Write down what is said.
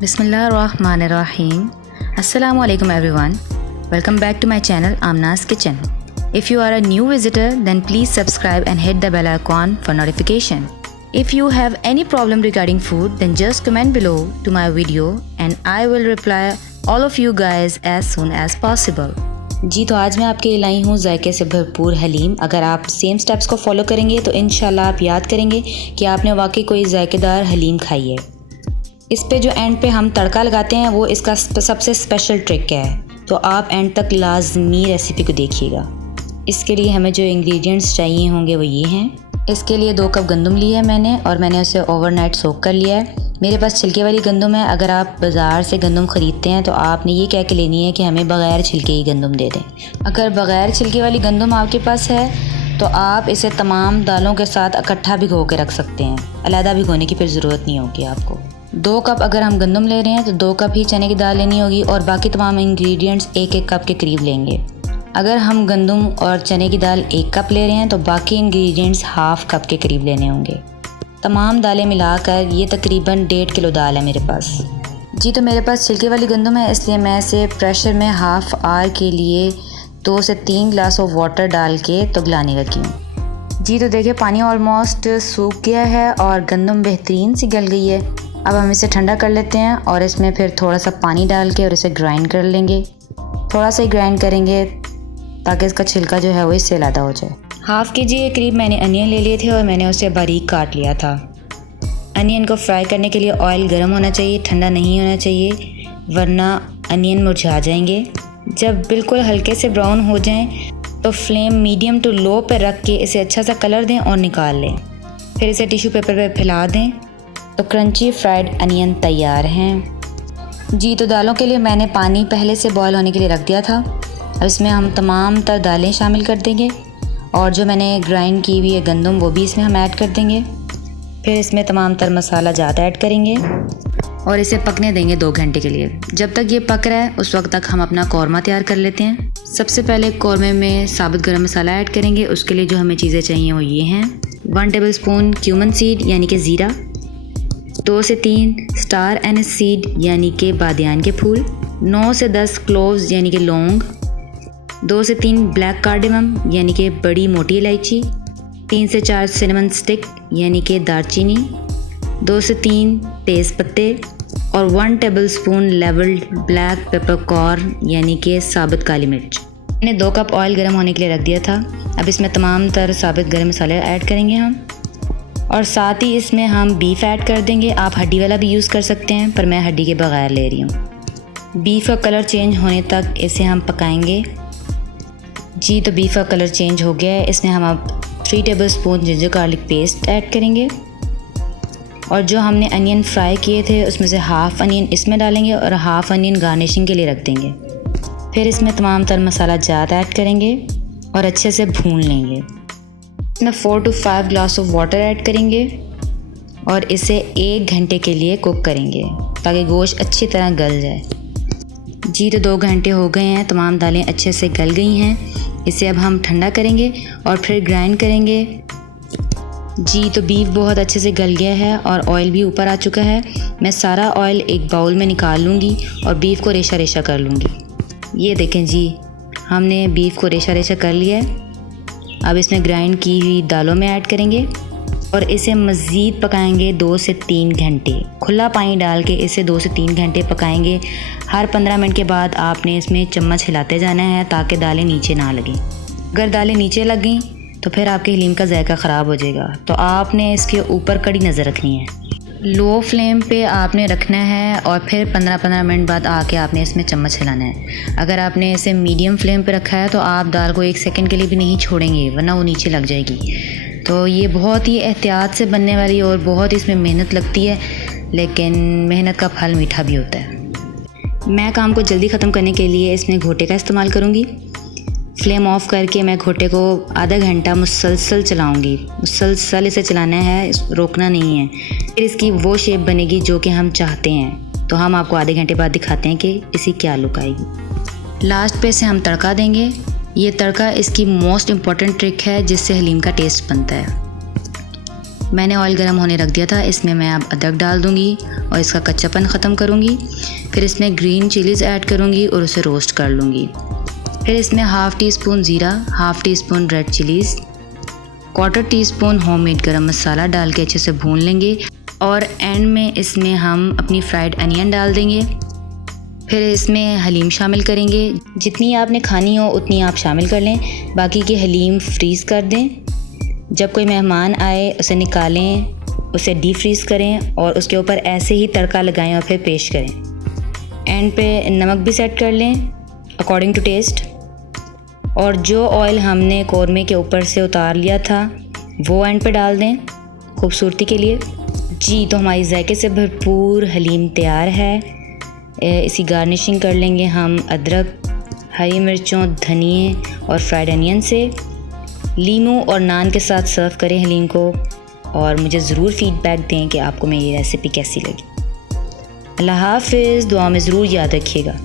Bismillahirrahmanirrahim. Assalamu alaikum everyone. Welcome back to my channel Aamnah's Kitchen. If you are a new visitor, then please subscribe and hit the bell icon for notification. If you have any problem regarding food, then just comment below to my video and I will reply all of you guys as soon as possible. जी तो आज मैं आपके लिए लाई हूँ जायके से भरपूर हलीम। अगर आप सेम स्टेप्स को फॉलो करेंगे तो इंशाल्लाह आप याद करेंगे कि आपने वाकई कोई जायकेदार हलीम खाई है। इस पे जो एंड पे हम तड़का लगाते हैं वो इसका सबसे स्पेशल ट्रिक है, तो आप एंड तक लाजमी रेसिपी को देखिएगा। इसके लिए हमें जो इंग्रेडिएंट्स चाहिए होंगे वो ये हैं। इसके लिए 2 कप गंदम लिया है मैंने और मैंने उसे ओवरनाइट सोक कर लिया है। मेरे पास छिलके वाली गंदम है। अगर आप बाज़ार से गंदम ख़रीदते हैं तो आपने ये कह के लेनी है कि हमें बग़ैर छिलके की गंदम दे दें। अगर बग़ैर छिलके वाली गंदम आपके पास है तो आप इसे तमाम दालों के साथ इकट्ठा भिगो के रख सकते हैं, अलहदा भिगोने की फिर ज़रूरत नहीं होगी आपको। 2 कप अगर हम गंदम ले रहे हैं तो 2 कप ही चने की दाल लेनी होगी और बाकी तमाम इंग्रेडिएंट्स 1-1 कप के करीब लेंगे। अगर हम गंदम और चने की दाल 1 कप ले रहे हैं तो बाकी इंग्रेडिएंट्स हाफ़ कप के करीब लेने होंगे। तमाम दालें मिलाकर ये तकरीबन 1.5 किलो दाल है मेरे पास। जी तो मेरे पास छिलके वाली गंदम है, इसलिए मैं इसे प्रेशर में हाफ़ आवर के लिए 2 से 3 ग्लास ऑफ वाटर डाल के तो गलाने लगी हूँ। जी तो देखिए पानी ऑलमोस्ट सूख गया है और गंदम बेहतरीन सी गल गई है। अब हम इसे ठंडा कर लेते हैं और इसमें फिर थोड़ा सा पानी डाल के और इसे ग्राइंड कर लेंगे। थोड़ा सा ही ग्राइंड करेंगे ताकि इसका छिलका जो है वो इससे अलग हो जाए। हाफ़ के जी के करीब मैंने अनियन ले लिए थे और मैंने उसे बारीक काट लिया था। अनियन को फ्राई करने के लिए ऑयल गर्म होना चाहिए, ठंडा नहीं होना चाहिए, वरना अनियन मुरझा जाएंगे। जब बिल्कुल हल्के से ब्राउन हो जाएं तो फ्लेम मीडियम टू लो पर रख के इसे अच्छा सा कलर दें और निकाल लें। फिर इसे टिश्यू पेपर पर फैला दें तो क्रंची फ्राइड अनियन तैयार हैं। जी तो दालों के लिए मैंने पानी पहले से बॉयल होने के लिए रख दिया था। अब इसमें हम तमाम तर दालें शामिल कर देंगे और जो मैंने ग्राइंड की हुई है गंदम वो भी इसमें हम ऐड कर देंगे। फिर इसमें तमाम तर मसाला ज़्यादा ऐड करेंगे और इसे पकने देंगे 2 घंटे के लिए। जब तक ये पक रहा है उस वक्त तक हम अपना कौरमा तैयार कर लेते हैं। सबसे पहले कौरमे में साबुत गरम मसाला ऐड करेंगे। उसके लिए जो हमें चीज़ें चाहिए वो ये हैं: 1 टेबल स्पून क्यूमन सीड यानी कि ज़ीरा, 2 से 3 स्टार एनिस सीड यानी कि बादियान के फूल, 9 से 10 क्लोव्स यानी कि लौंग, 2 से 3 ब्लैक कार्डेमम यानी कि बड़ी मोटी इलायची, 3 से 4 सिनेमन स्टिक यानी कि दालचीनी, 2 से 3 तेज़ पत्ते और 1 tablespoon levelled black peppercorn यानी कि साबुत काली मिर्च। मैंने 2 कप ऑयल गर्म होने के लिए रख दिया था। अब इसमें तमाम तर साबुत गर्म मसाले ऐड करेंगे हम और साथ ही इसमें हम बीफ ऐड कर देंगे। आप हड्डी वाला भी यूज़ कर सकते हैं पर मैं हड्डी के बगैर ले रही हूँ। बीफ का कलर चेंज होने तक इसे हम पकाएंगे। जी तो बीफ का कलर चेंज हो गया है। इसमें हम अब 3 table spoon ginger garlic paste add करेंगे और जो हमने अनियन फ्राई किए थे उसमें से हाफ़ अनियन इसमें डालेंगे और हाफ़ अनियन गार्निशिंग के लिए रख देंगे। फिर इसमें तमाम तर मसाला ज़्यादा ऐड करेंगे और अच्छे से भून लेंगे। इसमें 4 to 5 glass of water add करेंगे और इसे 1 घंटे के लिए कुक करेंगे ताकि गोश्त अच्छी तरह गल जाए। जी तो 2 घंटे हो गए हैं, तमाम दालें अच्छे से गल गई हैं। इसे अब हम ठंडा करेंगे और फिर ग्राइंड करेंगे। जी तो बीफ बहुत अच्छे से गल गया है और ऑयल भी ऊपर आ चुका है। मैं सारा ऑयल एक बाउल में निकाल लूँगी और बीफ को रेशा रेशा कर लूँगी। ये देखें जी, हमने बीफ को रेशा रेशा कर लिया है। अब इसमें ग्राइंड की हुई दालों में ऐड करेंगे और इसे मज़ीद पकाएंगे 2 से 3 घंटे। खुला पानी डाल के इसे 2 से 3 घंटे पकाएंगे। हर 15 मिनट के बाद आपने इसमें चम्मच हिलाते जाना है ताकि दालें नीचे ना लगें। अगर दालें नीचे लग गई तो फिर आपके हलीम का जायका ख़राब हो जाएगा, तो आपने इसके ऊपर कड़ी नज़र रखनी है। लो फ्लेम पे आपने रखना है और फिर 15-15 मिनट बाद आके आपने इसमें चम्मच हिलाना है। अगर आपने इसे मीडियम फ्लेम पे रखा है तो आप दाल को 1 सेकंड के लिए भी नहीं छोड़ेंगे, वरना वो नीचे लग जाएगी। तो ये बहुत ही एहतियात से बनने वाली और बहुत इसमें मेहनत लगती है, लेकिन मेहनत का फल मीठा भी होता है। मैं काम को जल्दी ख़त्म करने के लिए इसमें घोटे का इस्तेमाल करूँगी। फ्लेम ऑफ करके मैं घोटे को आधा घंटा मुसलसल चलाऊँगी। मुसलसल इसे चलाना है, रोकना नहीं है। फिर इसकी वो शेप बनेगी जो कि हम चाहते हैं। तो हम आपको आधे घंटे बाद दिखाते हैं कि इसकी क्या लुक आएगी। लास्ट पे इसे हम तड़का देंगे। ये तड़का इसकी मोस्ट इम्पॉर्टेंट ट्रिक है जिससे हलीम का टेस्ट बनता है। मैंने ऑयल गर्म होने रख दिया था, इसमें मैं अब अदरक डाल दूँगी और इसका कच्चापन ख़त्म करूँगी। फिर इसमें ग्रीन चिलीज़ ऐड करूँगी और उसे रोस्ट कर लूँगी। फिर इसमें हाफ़ टी स्पून ज़ीरा, half tea spoon red chillies, 1/4 teaspoon homemade गरम मसाला डाल के अच्छे से भून लेंगे और एंड में इसमें हम अपनी फ्राइड अनियन डाल देंगे। फिर इसमें हलीम शामिल करेंगे। जितनी आपने खानी हो उतनी आप शामिल कर लें, बाकी की हलीम फ्रीज़ कर दें। जब कोई मेहमान आए उसे निकालें, उसे डीप फ्रीज़ करें और उसके ऊपर ऐसे ही तड़का लगाएं और फिर पेश करें। एंड पे नमक भी सेट कर लें अकॉर्डिंग टू टेस्ट। और जो ऑयल हमने कौरमे के ऊपर से उतार लिया था वो एंड पे डाल दें खूबसूरती के लिए। जी, तो हमारी जायके से भरपूर हलीम तैयार है। इसी गार्निशिंग कर लेंगे हम अदरक, हरी मिर्चों, धनिए और फ्राइड अनियन से। लीमू और नान के साथ सर्व करें हलीम को और मुझे ज़रूर फीडबैक दें कि आपको मेरी रेसिपी कैसी लगी। अल्लाह हाफ़िज़, दुआ में ज़रूर याद रखिएगा।